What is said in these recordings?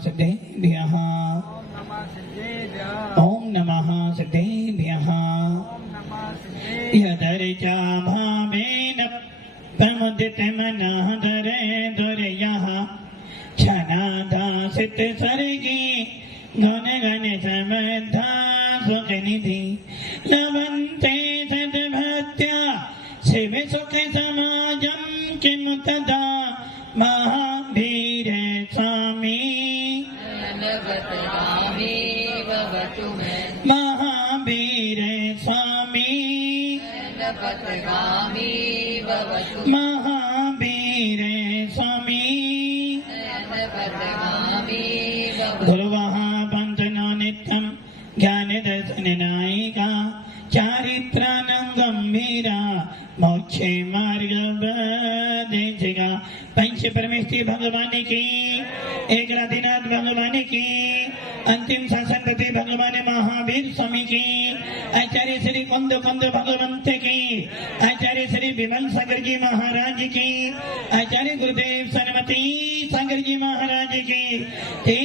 सिद्धेभ्यः ओम नमः सिद्धेभ्यः यदर्चा भावेन प्रमुदित मनः धरे धुर्यः क्षणादासित सर्गी गुण गण समद्धा सुख निधि लभन्ते सद्भक्त्या शिव सुख समाजं किं तदा महावीर स्वामी महावीर स्वामी महावीर स्वामी गुरुवः पंचनो नित्यं ज्ञान दर्शन नायिका चारित्रानं गंभीरा मोक्षे मार्ग देशिका पंच परमेष्टि भगवान की एक राधिनाथ भगवान की अंतिम शासन प्रति भगवान महावीर स्वामी की आचार्य श्री कुंद कुंद भगवंत की आचार्य श्री विमल सागर जी महाराज की आचार्य गुरुदेव सरस्वती सागर जी महाराज की 3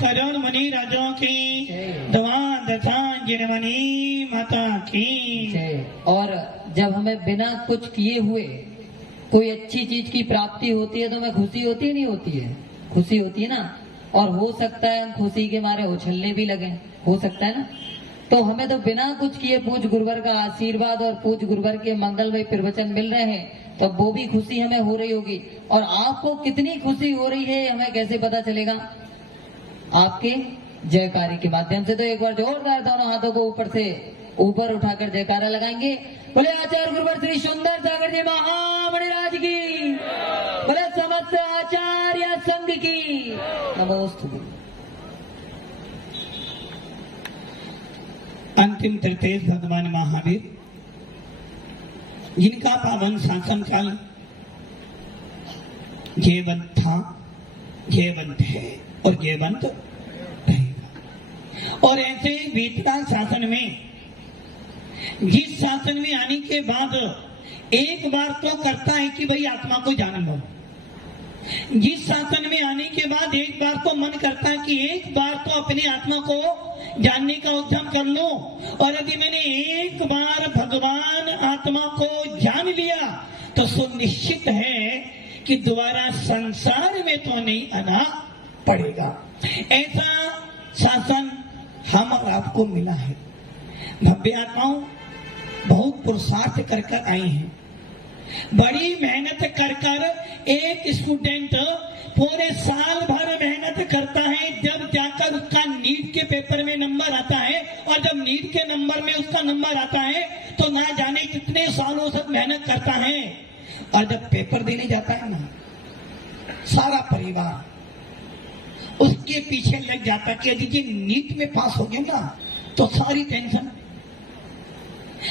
करोड़ मुनि राजों की दुआ दशांजलि माता की। और जब हमें बिना कुछ किए हुए कोई अच्छी चीज की प्राप्ति होती है तो हमें खुशी होती है नहीं होती है? खुशी होती है ना। और हो सकता है हम खुशी के मारे उछलने भी लगे, हो सकता है ना। तो हमें तो बिना कुछ किए पूज्य गुरुवर का आशीर्वाद और पूज्य गुरुवर के मंगलमय प्रवचन मिल रहे हैं तो वो भी खुशी हमें हो रही होगी। और आपको कितनी खुशी हो रही है हमें कैसे पता चलेगा? आपके जयकारी के माध्यम से। तो एक बार जोरदार दोनों हाथों को ऊपर से ऊपर उठाकर जयकारा लगाएंगे। बोले आचार्य गुरुवर श्री सुंदर सागर जी महामणिराज की, बोले समस्त आचार्य संघ की नमोस्तुते। अंतिम तृतीय भगवान महावीर जिनका पावन शासन काल जीवंत था, जीवंत है और जीवंत रहेगा। और ऐसे बीतता शासन में जिस शासन में आने के बाद एक बार तो करता है कि भाई आत्मा को जान लो। जिस शासन में आने के बाद एक बार तो मन करता है कि एक बार तो अपनी आत्मा को जानने का उद्यम कर लो। और यदि मैंने एक बार भगवान आत्मा को जान लिया तो सुनिश्चित है कि दोबारा संसार में तो नहीं आना पड़ेगा। ऐसा शासन हम और आपको मिला है। भव्य आत्माओं बहुत पुरुषार्थ कर कर आई हैं, बड़ी मेहनत कर कर एक स्टूडेंट पूरे साल भर मेहनत करता है, जब जाकर उसका नीट के पेपर में नंबर आता है और जब नीट के नंबर में उसका नंबर आता है तो ना जाने कितने सालों से मेहनत करता है। और जब पेपर देने जाता है ना, सारा परिवार उसके पीछे लग जाता कि यदि ये नीट में पास हो गया ना तो सारी टेंशन,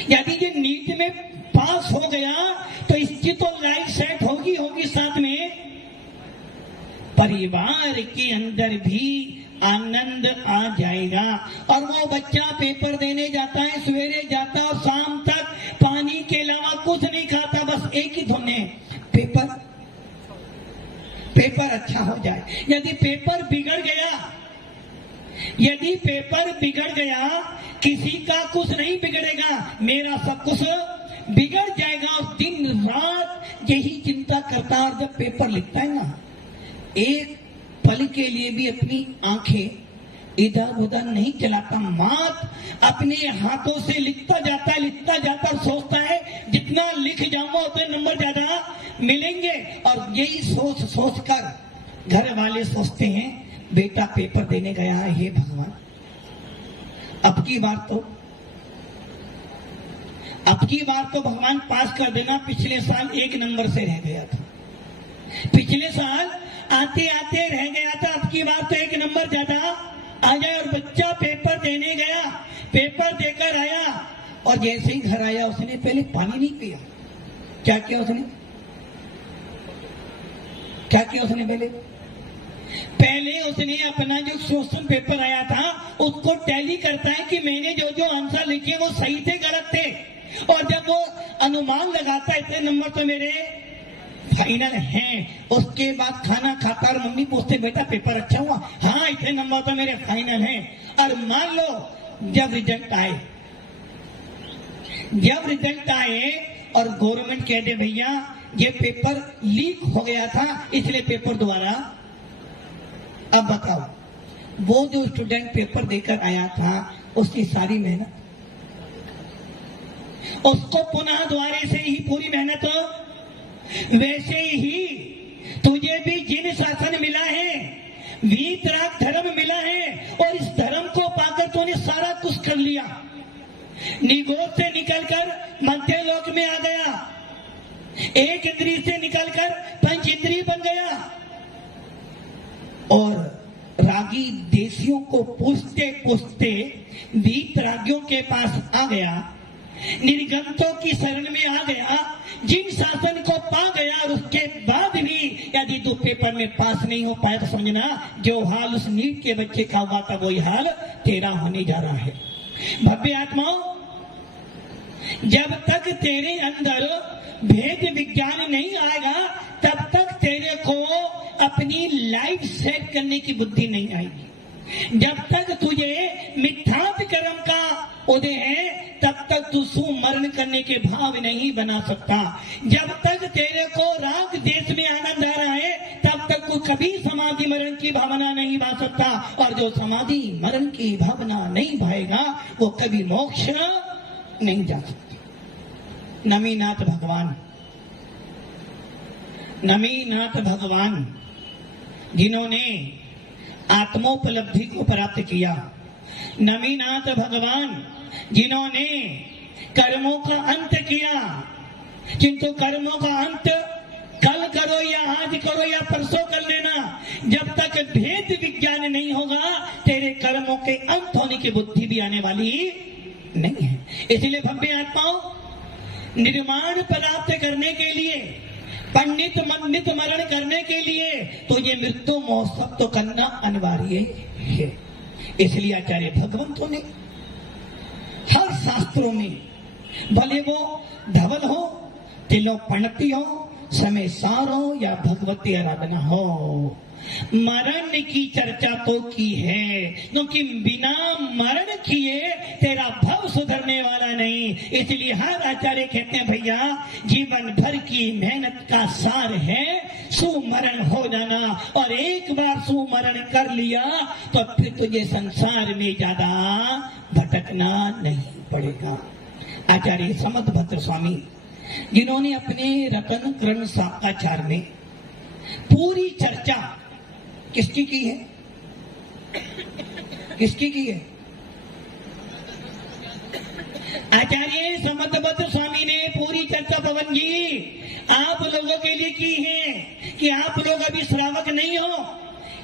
यदि ये नीट में पास हो गया तो इसकी तो लाइफ सेट होगी होगी, साथ में परिवार के अंदर भी आनंद आ जाएगा। और वो बच्चा पेपर देने जाता है, सवेरे जाता है और शाम तक पानी के अलावा कुछ नहीं खाता, बस एक ही धुन है, पेपर अच्छा हो जाए। यदि पेपर बिगड़ गया, यदि पेपर बिगड़ गया, किसी का कुछ नहीं बिगड़ेगा, मेरा सब कुछ बिगड़ जाएगा। और दिन रात यही चिंता करता है। और जब पेपर लिखता है ना, एक पल के लिए भी अपनी आंखें इधर उधर नहीं चलाता, मात्र अपने हाथों से लिखता जाता और सोचता है जितना लिख जाऊंगा उतने नंबर ज्यादा मिलेंगे। और यही सोच कर घर वाले सोचते हैं बेटा पेपर देने गया है, हे भगवान अब की बार तो भगवान पास कर देना। पिछले साल 1 नंबर से रह गया था, पिछले साल आते आते रह गया था, अब की बार तो 1 नंबर ज्यादा आ जाए। और बच्चा पेपर देने गया, पेपर देकर आया और जैसे ही घर आया उसने पहले पानी नहीं पिया। क्या किया उसने? पहले उसने अपना जो क्वेश्चन पेपर आया था उसको टैली करता है कि मैंने जो जो आंसर लिखे वो सही थे गलत थे। और जब वो अनुमान लगाता है इतने नंबर तो मेरे फाइनल है। उसके बाद खाना खाता और मम्मी पूछते बेटा पेपर अच्छा हुआ? हाँ इतने नंबर तो मेरे फाइनल हैं। और मान लो जब रिजल्ट आए और गवर्नमेंट कह दे भैया ये पेपर लीक हो गया था इसलिए पेपर दोबारा। अब बताओ वो जो स्टूडेंट पेपर देकर आया था उसकी सारी मेहनत, उसको पुनः दोबारे से ही पूरी मेहनत। वैसे ही तुझे भी जिन शासन मिला है, वीतराग धर्म मिला है और इस धर्म को पाकर तूने सारा कुछ कर लिया। निगोद से निकलकर मध्य लोक में आ गया, एक इंद्री से निकलकर पंच इंद्री बन गया और रागी देशियों को पूछते पूछते वीतरागियों के पास आ गया, निर्गंतों की शरण में आ गया, जिन शासन को पा गया। और उसके बाद भी यदि तू पेपर में पास नहीं हो पाया तो समझना जो हाल उस नीट के बच्चे का हुआ था वही हाल तेरा होने जा रहा है। भव्य आत्माओं, जब तक तेरे अंदर भेद विज्ञान नहीं आएगा तब तक तेरे को अपनी लाइफ सेट करने की बुद्धि नहीं आएगी। जब तक तुझे मिथ्यात्व कर्म का उदय है तब तक तू सुमरण करने के भाव नहीं बना सकता। जब तक तेरे को राग देश में आनंद आ रहा है तब तक तू कभी समाधि मरण की भावना नहीं भा सकता। और जो समाधि मरण की भावना नहीं भाएगा वो कभी मोक्ष नहीं जा सकता। नमीनाथ भगवान जिन्होंने आत्मोपलब्धि को प्राप्त किया, नमीनाथ भगवान जिन्होंने कर्मों का अंत किया, किंतु कर्मों का अंत कल करो या आज करो या परसों कर लेना, जब तक भेद विज्ञान नहीं होगा तेरे कर्मों के अंत होने की बुद्धि भी आने वाली नहीं है। इसलिए भव्य आत्माओं, निर्माण प्राप्त करने के लिए, पंडित मंडित मरण करने के लिए तुझे मृत्यु महोत्सव तो करना अनिवार्य है। इसलिए आचार्य भगवंतों ने हर शास्त्रों में, भले वो धवल हो, तिलो पंडिती हो, समय सार हो या भगवती आराधना हो, मरण की चर्चा तो की है, क्योंकि बिना मरण किए तेरा भव सुधरने वाला नहीं। इसलिए हर आचार्य कहते हैं भैया जीवन भर की मेहनत का सार है सुमरण हो जाना, और एक बार सुमरण कर लिया तो फिर तुझे संसार में ज्यादा भटकना नहीं पड़ेगा। आचार्य समदभद्र स्वामी जिन्होंने अपने रतन करण साकाचार में पूरी चर्चा किसकी की है? किसकी की है? आचार्य समदभद्र स्वामी ने पूरी चर्चा पवन जी आप लोगों के लिए की है कि आप लोग अभी श्रावक नहीं हो,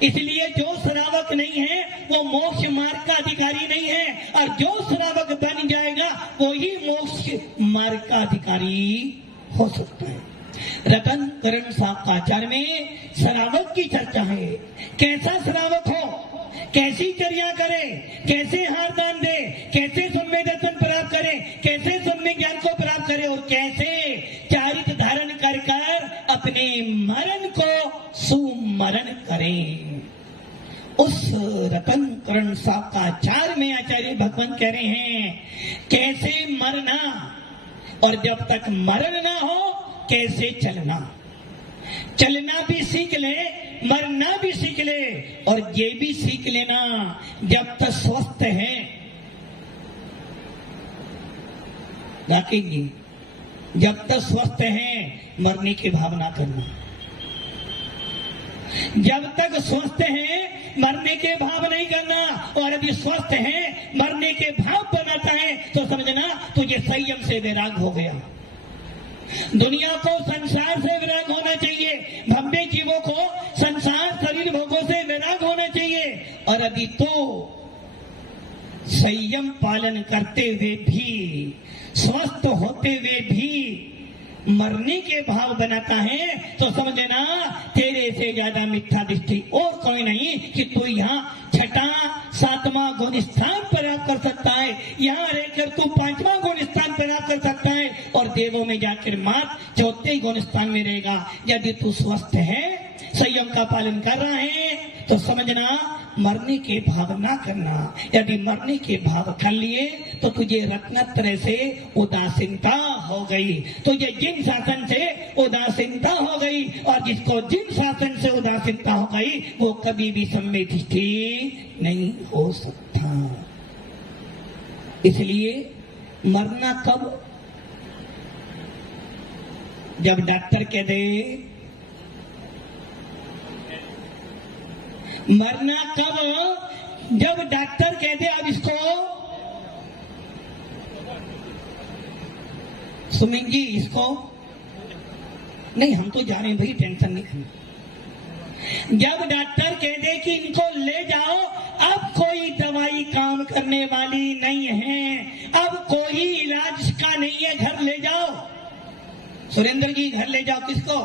इसलिए जो श्रावक नहीं है वो मोक्ष मार्ग का अधिकारी नहीं है, और जो श्रावक बन जाएगा वो ही मोक्ष मार्ग का अधिकारी हो सकता है। रतन करण साकाचार में श्रावक की चर्चा है। कैसा श्रावक हो, कैसी चर्या करे, कैसे हार दान दे, कैसे सम्य दर्शन प्राप्त करे, कैसे सम्य ज्ञान को प्राप्त करे, और कैसे चारित्र धारण कर कर अपने मरण को सुमरण करें। उस रतन करण साकाचार में आचार्य भगवान कह रहे हैं कैसे मरना, और जब तक मरण ना हो कैसे चलना। चलना भी सीख ले, मरना भी सीख ले, और ये भी सीख लेना जब तक स्वस्थ है। राकेश जी, जब तक स्वस्थ है मरने की भावना करना, जब तक स्वस्थ है मरने के भाव नहीं करना, और यदि स्वस्थ है मरने के भाव बनाता है तो समझना तुझे संयम से वैराग हो गया। दुनिया को संसार से वैराग होना चाहिए, भव्य जीवों को संसार शरीर भोगों से वैराग होना चाहिए। और यदि तो संयम पालन करते हुए भी, स्वस्थ होते हुए भी मरने के भाव बनाता है तो समझ लेना तेरे से ज्यादा मिथ्या दृष्टि और कोई नहीं कि तू यहाँ छठा सातवां गुण स्थान प्राप्त कर सकता है, यहाँ रहकर तू पांचवां गुण स्थान प्राप्त कर सकता है और देवों में जाकर मात्र चौथे गुण स्थान में रहेगा। यदि तू स्वस्थ है, संयम का पालन कर रहा है, तो समझना मरने के भाव ना करना। यदि मरने के भाव कर लिए तो तुझे रत्नत्रय से उदासीनता हो गई, तुझे जिन शासन से उदासीनता हो गई, और जिसको जिन शासन से उदासीनता हो गई वो कभी भी समृद्धि नहीं हो सकता। इसलिए मरना कब? जब डॉक्टर कह दे। मरना कब? जब डॉक्टर कह दे अब इसको, सुमिन जी इसको नहीं, हम तो जा रहे हैं भाई, टेंशन नहीं करनी। जब डॉक्टर कह दे कि इनको ले जाओ, अब कोई दवाई काम करने वाली नहीं है, अब कोई इलाज इसका नहीं है, घर ले जाओ। सुरेंद्र जी घर ले जाओ। किसको?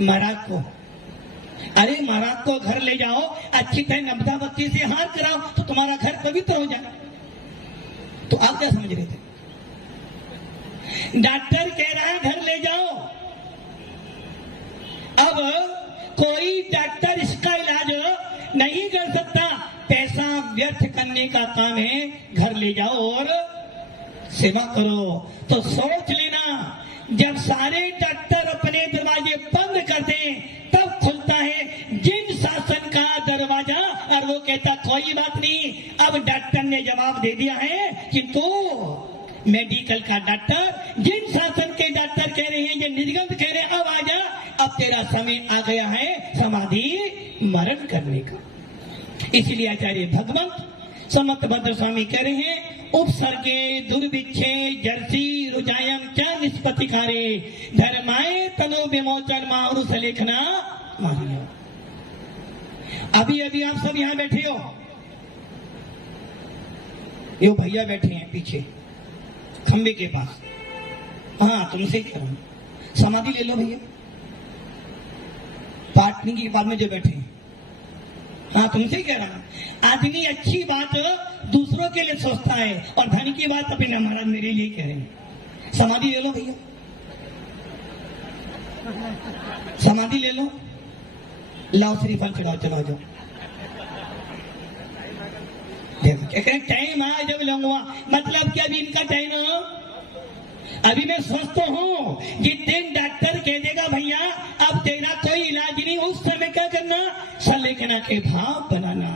महाराज को। अरे महाराज को घर ले जाओ, अच्छी तरह नब्दा बत्ती से हार कराओ तो तुम्हारा घर पवित्र हो जाए। तो आप क्या समझ रहे थे? डॉक्टर कह रहा है घर ले जाओ, अब कोई डॉक्टर इसका इलाज नहीं कर सकता, पैसा व्यर्थ करने का काम है, घर ले जाओ और सेवा करो। तो सोच लेना, जब सारे डॉक्टर अपने दरवाजे बंद कर दें तब खुलता है जिन शासन का दरवाजा, और वो कहता कोई बात नहीं। अब डॉक्टर ने जवाब दे दिया है कि तू मेडिकल का डॉक्टर, जिन शासन के डॉक्टर कह रहे हैं, ये निर्गंध कह रहे हैं, अब आ जा, अब तेरा समय आ गया है समाधि मरण करने का। इसलिए आचार्य भगवंत समर्थ भद्र स्वामी कह रहे हैं, उपसर्गे दुर्भिक्षे जर्सी रुजायम क्या निष्पत्तिकारे धर्माए तनो विमोचन मारुष लेखना मारियो। अभी अभी आप सब यहाँ बैठे हो, ये भैया बैठे हैं पीछे खंबे के पास। हाँ तुमसे ही कह रहा हूं, समाधि ले लो भैया, पाटनी के बाद में जो बैठे हैं। हाँ तुमसे ही कह रहा हूं। आदमी अच्छी बात दूसरों के लिए सोचता है और धन की बात अपने महाराज मेरे लिए कह रहे हैं। समाधि ले लो भैया, समाधि ले लो, लाओ श्रीफल चढ़ाओ, चलाओ जाओ। देखो क्या करें, टाइम आया जब लूंगा, मतलब कि अभी इनका टाइम हो, अभी मैं स्वस्थ हूं। जिस दिन डॉक्टर कह देगा भैया अब तेरा कोई इलाज नहीं, उस समय क्या करना? सलेखना के भाव बनाना।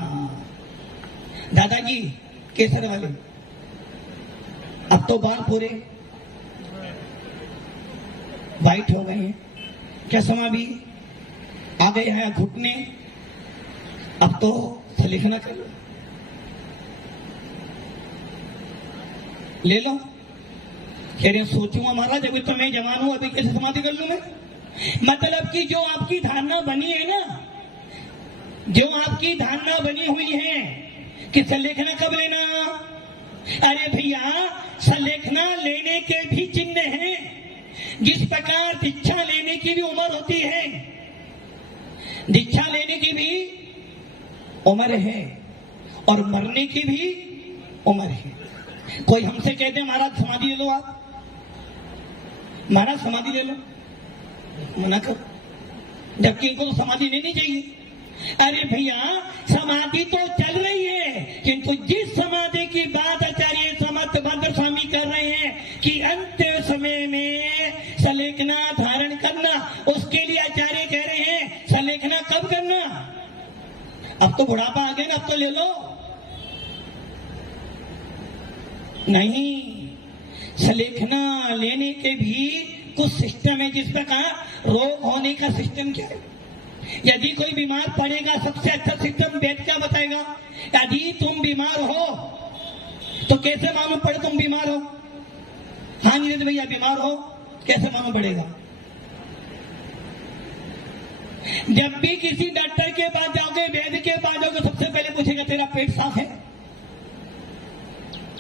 दादाजी केसर वाले, अब तो बाल पूरे वाइट हो गए हैं, क्या समा भी आ गए हैं घुटने, अब तो सलेखना कर लो, ले लो। कह रहे सोचूंगा महाराज, अभी तो मैं जवान हूं, अभी कैसे समाधि कर लूं मैं? मतलब कि जो आपकी धारणा बनी है ना, जो आपकी धारणा बनी हुई है कि सलेखना कब लेना, अरे भैया सलेखना लेने के भी चिन्ह हैं। जिस प्रकार दीक्षा लेने की भी उम्र होती है, दीक्षा लेने की भी उम्र है और मरने की भी उम्र है। कोई हमसे कहते हैं महाराज समाधि ले लो, आप महाराज समाधि ले लो, मना कर, जबकि इनको तो समाधि लेनी चाहिए। अरे भैया समाधि तो चल रही है, किंतु जिस समाधि की बात आचार्य समर्थ भद्र स्वामी कर रहे हैं कि अंतिम समय में सलेखना धारण करना, उसके लिए आचार्य कह रहे हैं सलेखना कब करना? अब तो बुढ़ापा आ गया ना, अब तो ले लो। नहीं, सलेखना लेने के भी कुछ सिस्टम है। जिस प्रकार रोग होने का सिस्टम क्या है, यदि कोई बीमार पड़ेगा सबसे अच्छा सिस्टम वेद क्या बताएगा? यदि तुम बीमार हो तो कैसे मालूम पड़े तुम बीमार हो? हाँ नीरज भैया बीमार हो कैसे मालूम पड़ेगा? जब भी किसी डॉक्टर के पास जाओगे, वैद्य के पास जाओगे, सबसे पहले पूछेगा तेरा पेट साफ है?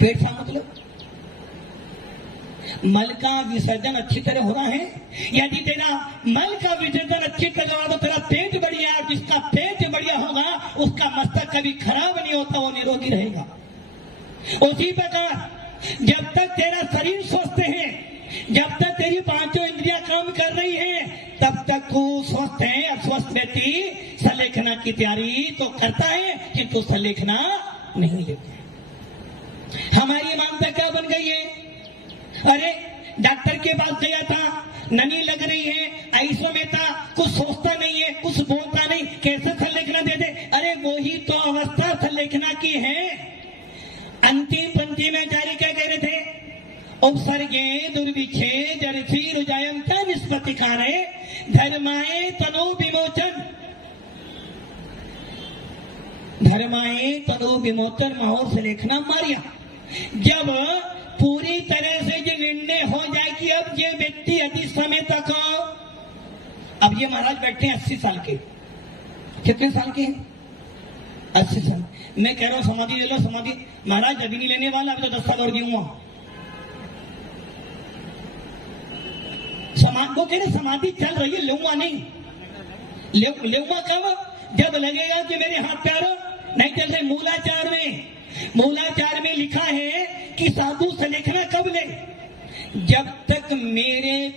पेट साफ मतलब मल का विसर्जन अच्छी तरह हो रहा है। यदि तेरा मल का विसर्जन अच्छी तरह हो तो तेरा पेट बढ़िया है, जिसका पेट बढ़िया होगा उसका मस्तक उसी प्रकार जब तक तेरा शरीर स्वस्थ है, जब तक तेरी पांचों इंद्रियां काम कर रही हैं, तब तक तू स्वस्थ है। अस्वस्थ व्यक्ति सलेखना की तैयारी तो करता है किंतु सलेखना नहीं लेता। हमारी मानता क्या बन गई है? अरे डॉक्टर के पास गया था, ननी लग रही है, ऐसो में था, कुछ सोचता नहीं है, कुछ बोलता नहीं, कैसे सलेखना दे दे? अरे वही तो अवस्था सलेखना की है। अंतिम पंक्ति में आचार्य क्या कह रहे थे? उपसर्गे दुर्विच्छेद जर्सी रुजायंता निष्पत्तिकारे धर्माए तनो विमोचन, धर्माए तनो विमोचन माहौर सलेखना मारिया। जब पूरी तरह से ये निर्णय हो जाए कि अब ये व्यक्ति अधिक समय तक, अब ये महाराज बैठे हैं 80 साल के, कितने साल के हैं? 80 साल। मैं कह रहा हूं समाधि ले लो, समाधि महाराज अभी नहीं लेने वाला, अभी तो 10 साल और जीऊंगा। वो कह रहे समाधि चल रही है, लूंगा नहीं। लूंगा कब? जब लगेगा कि मेरे हाथ पैर नहीं चल रहे। मूलाचार में लिखा है कि साधु सलेखना कब ले? जब तक मेरे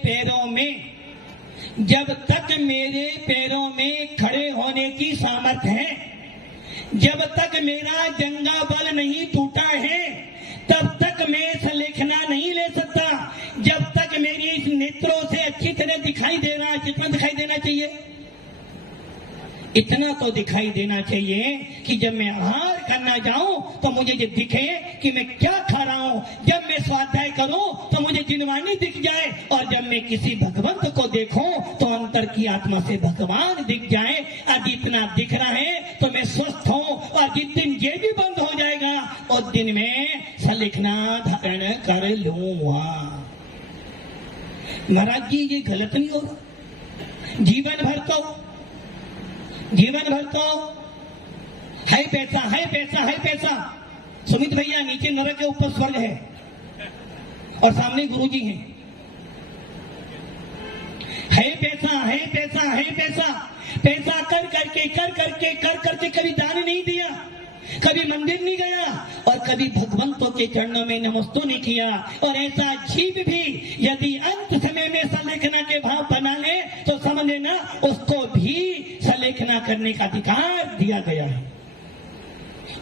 पैरों में खड़े होने की सामर्थ्य है, जब तक मेरा जंगा बल नहीं टूटा है, तब तक मैं सलेखना नहीं ले सकता। जब तक मेरी इस नेत्रों से अच्छी तरह दिखाई दे रहा है, कितना दिखाई देना चाहिए? इतना तो दिखाई देना चाहिए कि जब मैं आहार करना जाऊं तो मुझे ये दिखे कि मैं क्या खा रहा हूं। जब मैं स्वाध्याय करूं तो मुझे जिनवानी दिख जाए, और जब मैं किसी भगवंत को देखूं तो अंतर की आत्मा से भगवान दिख जाए। अब इतना दिख रहा है तो मैं स्वस्थ हूं, और जिस दिन ये भी बंद हो जाएगा उस दिन मैं सलेखना धारण कर लूंगा। महाराज जी ये गलत नहीं होगा। जीवन भर तो है पैसा, है पैसा, है पैसा। सुमित भैया, नीचे नरक के ऊपर स्वर्ग है और सामने गुरुजी हैं। है पैसा, है पैसा, है पैसा। पैसा कर करके कभी दान नहीं दिया, कभी मंदिर नहीं गया, और कभी भगवंतों के चरणों में नमस्तो नहीं किया। और ऐसा जीव भी यदि अंत समय में सलेखना के भाव बना ले तो समझ लेना उसको भी सलेखना करने का अधिकार दिया गया है।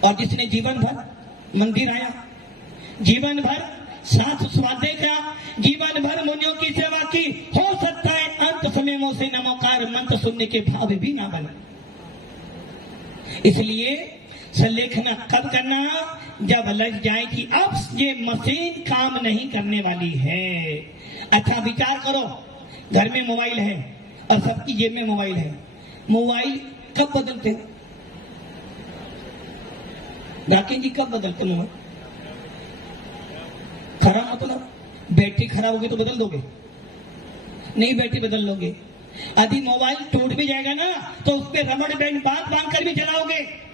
और जिसने जीवन भर मंदिर आया, जीवन भर साथ स्वाध्याय का, जीवन भर मुनियों की सेवा की, हो सकता है अंत समय में उसे नमोकार मंत्र सुनने के भाव भी ना बने। इसलिए सलेखना कब करना? जब लग जाए कि अब ये मशीन काम नहीं करने वाली है। अच्छा विचार करो, घर में मोबाइल है और सबकी जेब में मोबाइल है। मोबाइल कब बदलते हैं? राकेश जी कब बदलते मोबाइल? खराब मतलब बैटरी खराब होगी तो बदल दोगे? नहीं, बैटरी बदल लोगे। यदि मोबाइल टूट भी जाएगा ना तो उस पर रबड़ बैंड बांध कर भी चलाओगे।